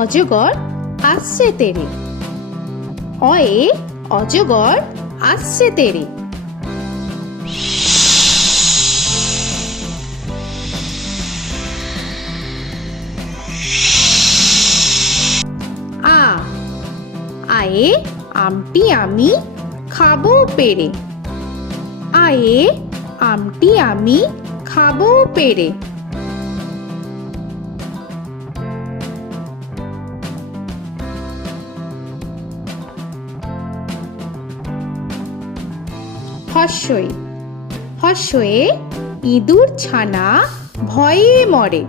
অজগর আসছে তেরে। অয়ে অজগর আসছে তেরে। আ আয়ে আমটি আমি খাবো পেরে। আয়ে আমটি আমি খাবো পেরে। হর্ষই হর্ষয়ে ইঁদুর ছানা ভয়ে মরে।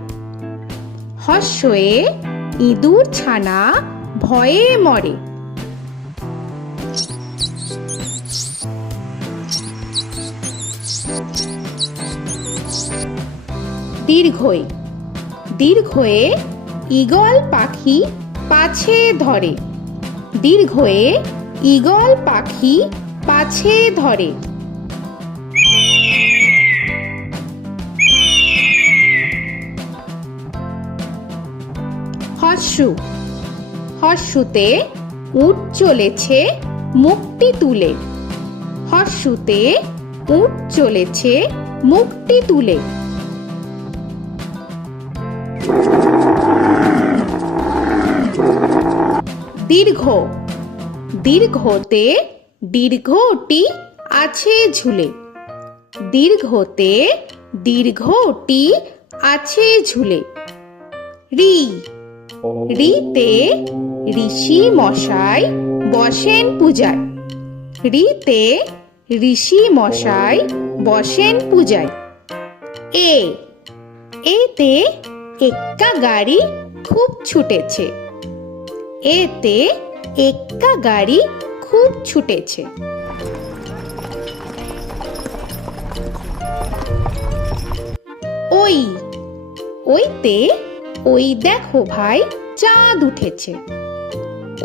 হর্ষয়ে ইঁদুর ছানা ভয়ে মরে। দীর্ঘই দীর্ঘয়ে ঈগল পাখি পাছে ধরে। দীর্ঘয়ে ঈগল পাখি পাছে ধরে। হর্ষু হর্ষুতে উট চলেছে মুখটি তুলে। হর্ষুতে উট চলেছে মুখটি তুলে। দীর্ঘ দীর্ঘতে দীর্ঘটি আছে ঝুলে। দীর্ঘতে দীর্ঘটি আছে ঝুলে। রি রিতে ঋষি মশাই বসেন পূজায়। রিতে ঋষি মশাই বসেন পূজায়। এ এতে এক্কা গাড়ি খুব ছুটেছে। এতে এক্কা গাড়ি খুব ছুটেছে। ওই ওইতে ওই দেখো ভাই চাঁদ উঠেছে।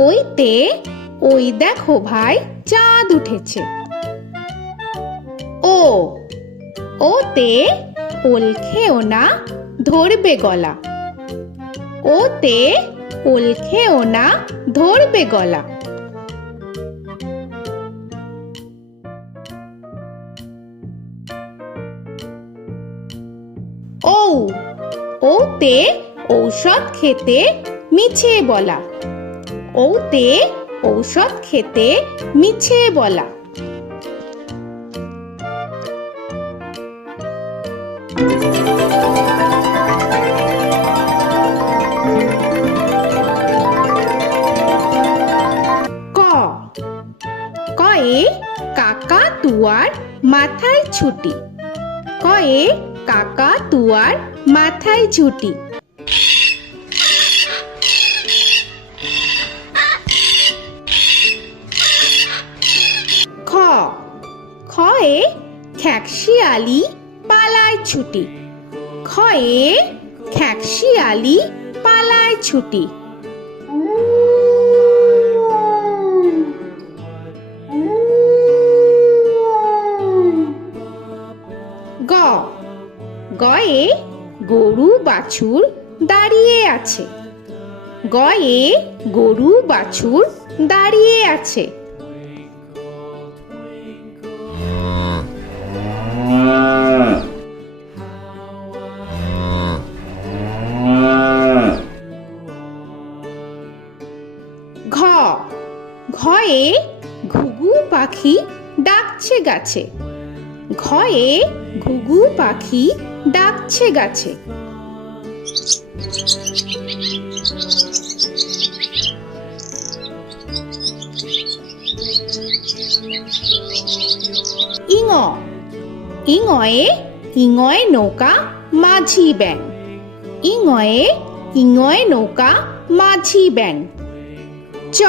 ওইতে ওই দেখো ভাই চাঁদ উঠেছে। ও ওতে ওল খেও না ধরবে গলা। ওতে ওল খেও না ধরবে গলা। ঔ ওতে ঔষধ খেতে মিছে বলা। ওতে ঔষধ খেতে মিছে বলা। ক কয়ে কাকা তুয়ার মাথায় ছুটি। কয়ে কাকা তুয়ার মাথায় ছুটি। খ খয়ে খ্যাকশিয়ালি পালায় ছুটি। খয়ে খ্যাকশিয়ালি পালায় ছুটি। গ গয়ে গরু বাছুর দাঁড়িয়ে আছে। গয়ে গরু বাছুর দাঁড়িয়ে আছে। ঘ ঘয়ে ঘুঘু পাখি ডাকছে গাছে। ঘয়ে ঘুঘু পাখি ডাকছে গাছে। ইঙ ইঙয়ে ইঙয়ে নৌকা মাঝি ব্যাং। ইঙয়ে ইঙয়ে নৌকা মাঝি ব্যাং। চ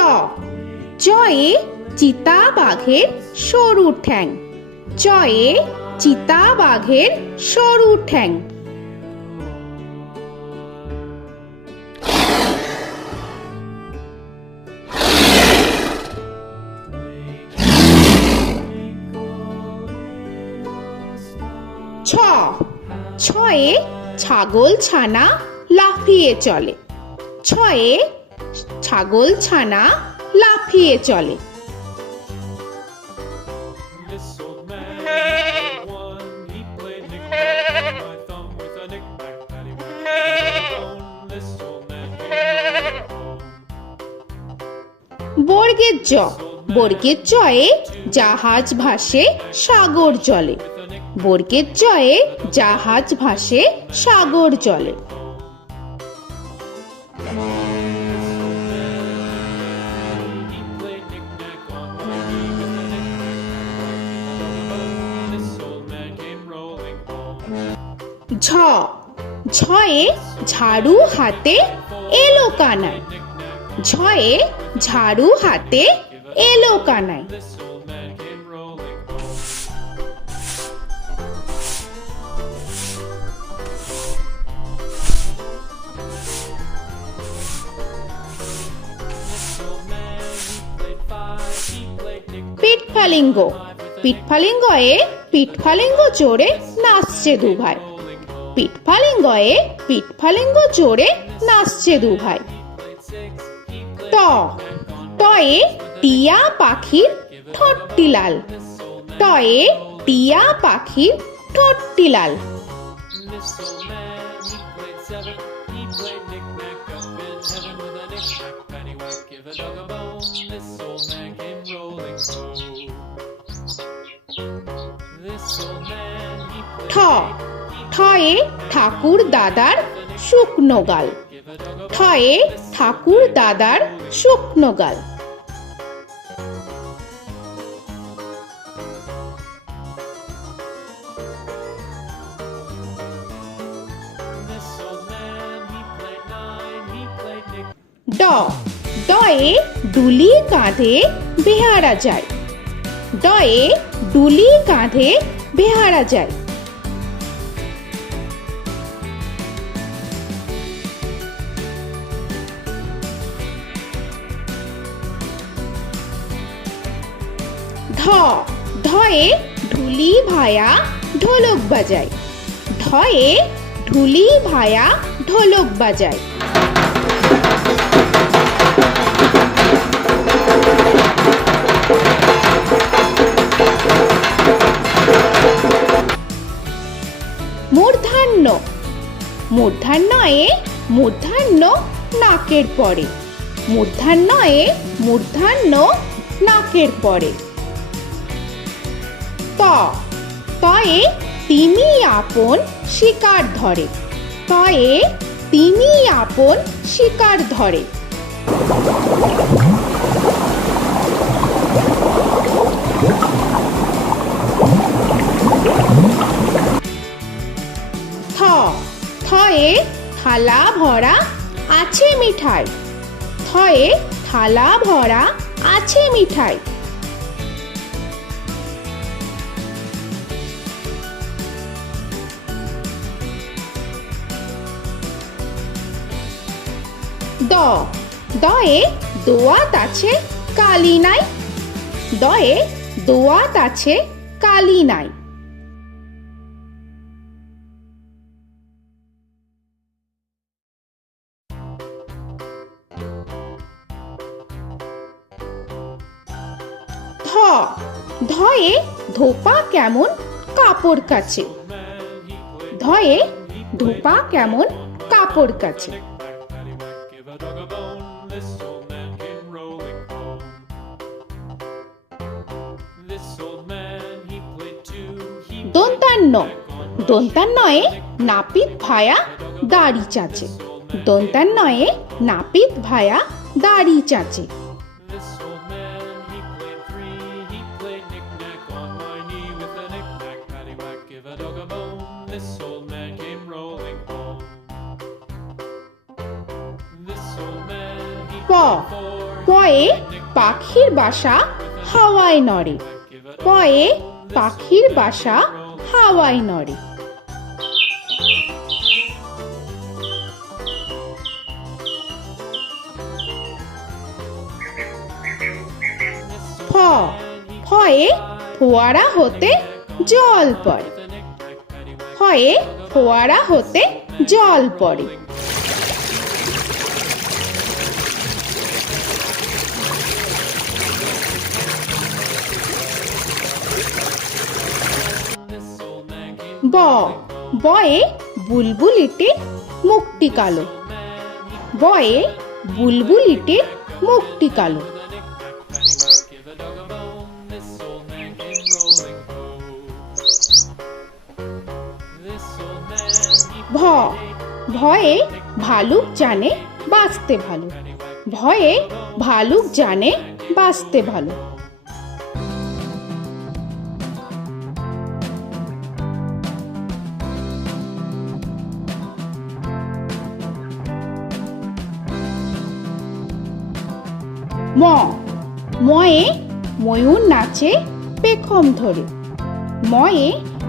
চয়ে চিতা বাঘের সরু ঠ্যাং। চয়ে চিতা বাঘের সরু ঠ্যাং। ছ ছয়ে ছাগল ছানা লাফিয়ে চলে। ছয়ে ছাগল ছানা লাফিয়ে চলে। This old man had one. He played knick-knack on my thumb with a knick-knack, paddywhack, bone. This old man came rolling home. বর্গের জ, বর্গের জয়ে জাহাজ ভাসে সাগর জলে। বর্গের জয়ে জাহাজ ভাসে সাগর জলে। He played knick-knack on my knee with a knick-knack, bone. This old man came rolling home. ঝ, ঝয়ে ঝাড়ু হাতে এলো কানাই। ঝয়ে ঝাড়ু হাতে এলো Kanai. This old man came rolling home. This old man, he played five. He played knick-knack. পিঠফালিঙ্গ, পিঠফালিঙ্গয়ে পিঠফালিঙ্গ চড়ে নাচছে দু ভাই। পিঠফালিঙ্গয়ে পিঠফালিঙ্গ চড়ে নাচছে দু ভাই। ট, টয়ে টিয়া পাখির ঠোঁটটি লাল। টয়ে টিয়া পাখির ঠোঁটটি লাল। This old man, he played seven. He played knick-knack up in heaven with a knick-knack, paddywhack, give a dog a bone. This old man came rolling home. This old man, he ঠ, played ঠয়ে ঠাকুর দাদার শুকনো গাল। give a dog a ঠয়ে ঠাকুর দাদার শুকনো গাল। This old man, he played nine. He played knick. ড, ডয়ে ডুলি কাঁধে বেহারা যায়। ডয়ে ডুলি কাঁধে বেহারা যায়। ধ, ধয়ে ঢুলি ভায়া ঢোলক বাজায়। ধয়ে ঢুলি ভায়া ঢোলক বাজায়। মূর্ধন্য, মূর্ধন্যয়ে মূর্ধন্য নাকের পরে। মূর্ধন্যয়ে মূর্ধন্য নাকের পরে। ত, তয়ে তিমি আপন শিকার ধরে। তয়ে তিমি আপন শিকার ধরে। থ, থয়ে থালা ভরা আছে মিঠাই। থয়ে থালা ভরা আছে মিঠাই। দ, দয়ে দোয়াত আছে কালি নাই। দয়ে দোয়াত আছে কালি নাই। ধ, ধয়ে ধোপা কেমন কাপড় কাছে। ধয়ে ধোপা কেমন কাপড় কাছে। Paddywhack, give a dog a bone. This old man came rolling home. This old man, he played two. He দন্তান্ন, দন্তান্নয়ে নাপিত ভায়া দাড়ি চাচে। দন্তান্নয়ে নাপিত ভায়া দাড়ি চাচে। This old man, he played three. He played knick-knack on my knee with a knick-knack, paddywhack, give a dog a bone. This old man came rolling home. This old man, he প, played four. পয়ে পাখির বাসা হাওয়ায় নড়ে। পয়ে পাখির বাসা হাওয়ায় নড়ে। ফ, ফয়ে ফোয়ারা হতে জল পড়ে। ফয়ে ফোয়ারা হতে জল পড়ে। ব বয়ে বুলবুলিটির মুখটি কালো। বয়ে বুলবুলিটির মুখটি কালো। Give a dog a bone, this old man came rolling home. This old man, he ভ ভয়ে ভালুক জানে বাঁচতে ভালো। ভয়ে ভালুক জানে বাঁচতে ভালো। ম ময়ে ময়ূর নাচে পেখম ধরে। ময়ে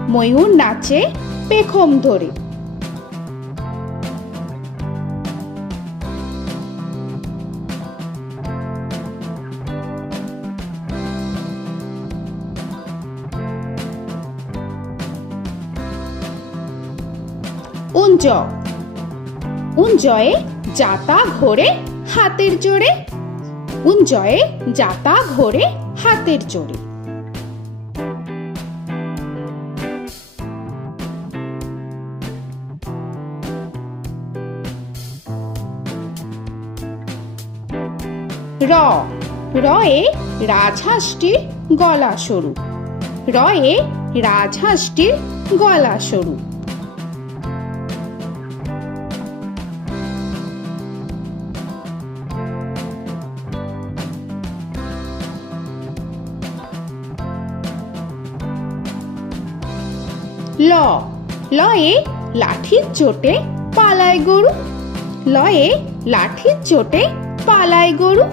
ময়ূর নাচে পেখম ধরে। উঞ্জ উঞ্জয়ে যাতা ঘোরে হাতের জোরে। উঞ্জয়ে যাতা ঘোরে হাতের জোরে। র রয়ে রাজহাঁসটির গলা সরু। রয়ে রাজহাঁসটির গলা সরু। ল লয়ে লাঠির চোটে পালায় গরু। লয়ে লাঠির চোটে পালায় গরু।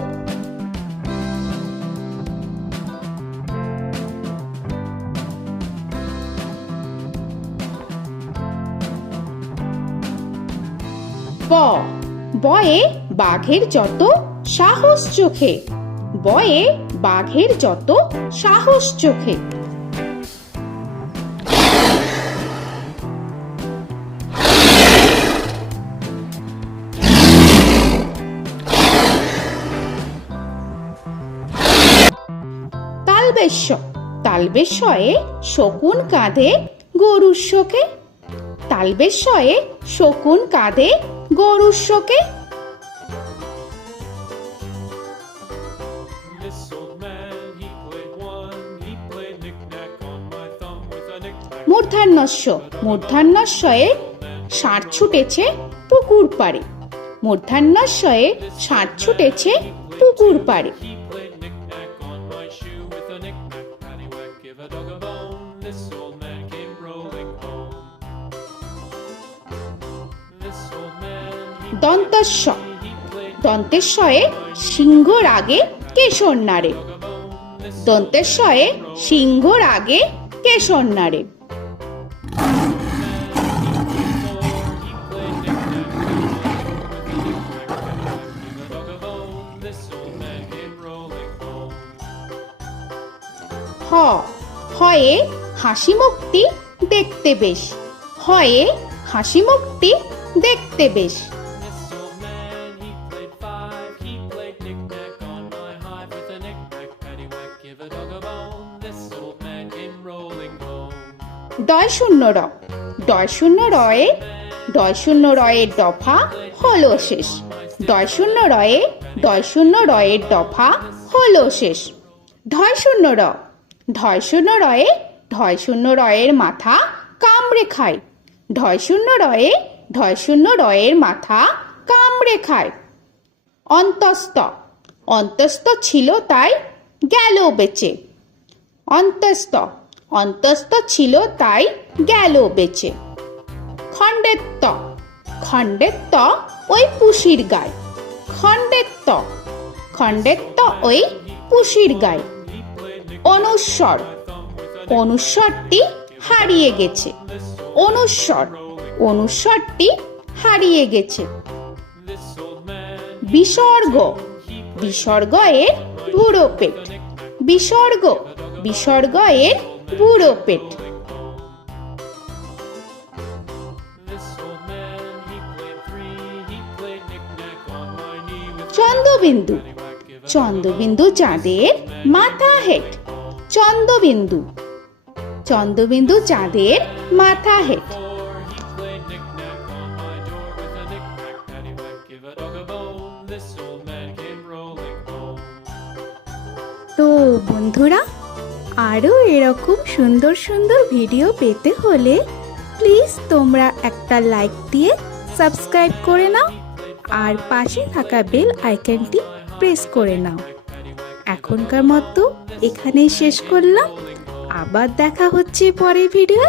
ব বয়ে বাঘের যত সাহস চোখে। বয়ে বাঘের যত সাহস চোখে। তালবেশ্য তালবেশ্যয়ে শকুন কাঁধে গরুর শোকে। তালবেশ্যয়ে শকুন কাঁধে গরুর শোকে। This old man, he played one, he played knick-knack on my thumb with a knick-knack. মূর্ধন্যস্য মূর্ধন্যস্বয়ে ষাঁড় ছুটেছে পুকুর পাড়ে। মূর্ধন্যস্বয়ে ষাঁড় ছুটেছে পুকুর পাড়ে। He played knick-knack on my shoe with a knick-knack, paddywhack, give a dog a bone. This old man came rolling home. This old man, দন্তস্ব he played দন্তেশ্বয়ে সিংহর আগে কেশর নাড়ে। dog a bone. This দন্তেশ্বয়ে সিংহর আগে কেশর নাড়ে। he played knick-knack on my shoe with a knick-knack, paddywhack, give a dog a bone. This old man came rolling home. হ হয়ে হাসি মুখটি দেখতে বেশ। হয়ে হাসি মুখটি দেখতে বেশ। This old man, he played five, he played knick-knack on my hive with a knick-knack, paddywhack, give a dog a bone. This old man came rolling home. ডয় শূন্য র ডয় শূন্য রয়ে ডয় শূন্য রয়ের দফা হলো শেষ। ডয় শূন্য রয়ে ডয় শূন্য রয়ের দফা হলো শেষ। ঢয় শূন্য র ঢয় শূন্য রয়ে ঢয় শূন্য রয়ের মাথা কামড়ে খায়। ঢয় শূন্য রয়ে ঢয় শূন্য রয়ের মাথা কামড়ে খায়। অন্তস্থ অন্তস্থ ছিল তাই গেল বেঁচে। অন্তস্থ অন্তস্থ ছিল তাই গেল বেঁচে। খণ্ডেত্ব খণ্ডেত্ব ওই পুষির গায়। খণ্ডেত্ব খণ্ডেত্ব ওই পুষির গায়। অনুস্বর অনুস্বরটি হারিয়ে গেছে। অনুস্বর অনুস্বরটি হারিয়ে গেছে। This old man, বিসর্গ বিসর্গ এর বুড়ো পেট। বিসর্গ বিসর্গ এর বুড়ো পেট। this old man, he played three, he played knick-knack on my knee with Chandrabindu paddywhack, give a Chandrabindu চাঁদের মাথা হেট। চন্দ্রবিন্দু চন্দ্রবিন্দু চাঁদের মাথা head. Before he played knick-knack on my door with a knick-knack, paddywhack, give a dog a bone. This old man came rolling home. তো বন্ধুরা, আরও এরকম সুন্দর সুন্দর ভিডিও পেতে হলে প্লিজ তোমরা একটা লাইক দিয়ে সাবস্ক্রাইব করে নাও আর পাশে থাকা বেল আইকনটি প্রেস করে নাও। এখনকার মতো এখানেই শেষ করলাম, আবার দেখা হচ্ছে পরের ভিডিও।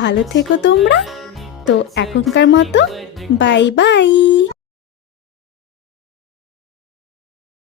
ভালো থেকো তোমরা। তো এখনকার মতো বাই বাই।